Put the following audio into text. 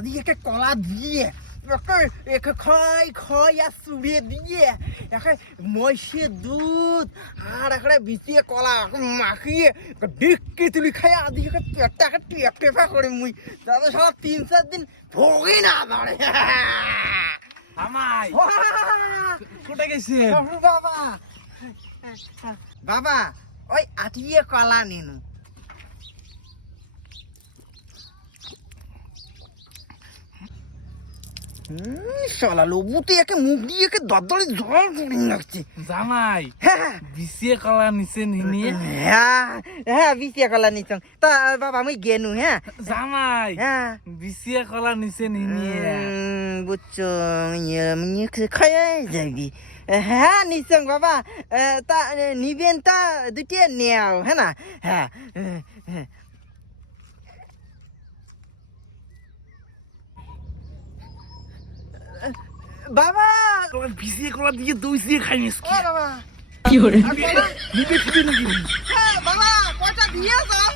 আদি একে কলা দিয়ে একে খয় খয় আর চুড়ে দিয়ে একে মহিষের দুধ আর একে বিচিয়ে কলা মাখিয়ে ডিক্কি তুলি খাই আদি একে পেটটা একে টেপ টেপা করে মুই যাতে সব 3-4 দিন ভোগই না ধরে আমাই কোথায় গেছে বাবা বাবা ওই আটিয়ে কলা নিনু শালা লবুতে একে মুখ দিয়ে একে দরদরে জল পড়ে লাগছে জামাই হ্যাঁ বিসিয়ে কলা নিচে নিয়ে হ্যাঁ হ্যাঁ বিচিয়া কলা নিচং তা বাবা আমি গেনু হ্যাঁ জামাই হ্যাঁ বিসিয়ে কলা নিচে নিয়ে বুঝছো ইয়ে খায় যাবি হ্যাঁ নিচং বাবা তা নিবেন তা দুটিয়ে নেও হ্যাঁ না হ্যাঁ বাবা বিসিয়ে কলা দিয়ে দই দিয়ে খাইনিস ও বাবা কি করে নিবে খিদে নাকি হ্যাঁ বাবা কয়টা দিয়ে যাও